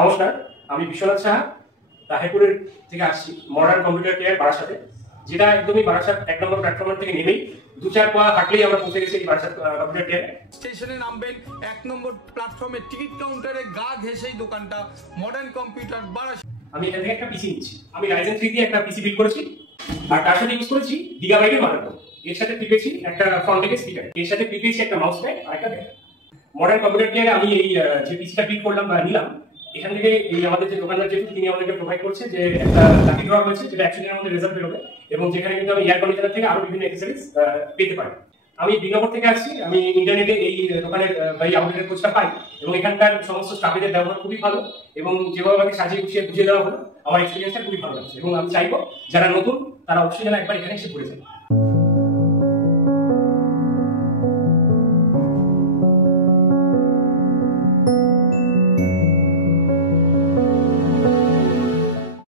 নমস্কার, আমি বিশ্বনাথ সাহা তাহেরপুরের থেকে আসছি। মডার্ন কম্পিউটার কেয়ার বারাসাতে, যেটা একদমই বারাসাত 1 নম্বর প্ল্যাটফর্ম থেকে নেমেই 2-4 পা হাঁটলেই আমরা পৌঁছে গেছি বারাসাত কম্পিউটার কেয়ার স্টেশনে নামবেন, 1 নম্বর প্ল্যাটফর্মে টিকিট কাউন্টারে গা ঘেঁষেই দোকানটা মডার্ন কম্পিউটার বারাসাত। আমি এখান থেকে একটা পিসি নিচ্ছি। আমি রাইজেন 3 দিয়ে একটা পিসি বিল্ড করেছি, আর তার সাথে ইউজ করেছি গিগাবাইটের মাদারবোর্ড। এর সাথে পেয়েছি একটা ফ্রন্ট থেকে স্পিকার, এর সাথে পেয়েছি একটা মাউস প্যাড আর একটা ব্যাটারি। মডার্ন কম্পিউটার কেয়ারে আমি এই যে পিসিটা বিল্ড করলাম বা নিলাম, এখান থেকে এই আমাদের যে দোকানদার যেহেতু তিনি আমাদেরকে প্রোভাইড করছে যে একটা লাকি ড্র রয়েছে, যেটা 100 দিনের মধ্যে রেজাল্ট বেরোবে, এবং যেখানে কিন্তু আমি এয়ার কন্ডিশনার থেকে আরো বিভিন্ন অ্যাক্সেসরিজ পেতে পারি। আমি বিনগর থেকে আসছি। আমি ইন্টারনেটে এই দোকানের বা এই আউটলেটের খোঁজটা পাই, এবং এখানকার সমস্ত স্টাফেদের ব্যবহার খুবই ভালো, এবং যেভাবে আমাকে সাজিয়ে গুছিয়ে বুঝিয়ে দেওয়া হলো, আমার এক্সপিরিয়েন্সটা খুবই ভালো লাগছে। এবং আমি চাইবো যারা নতুন তারা অবশ্যই যেন একবার এখানে এসে ঘুরে যায়।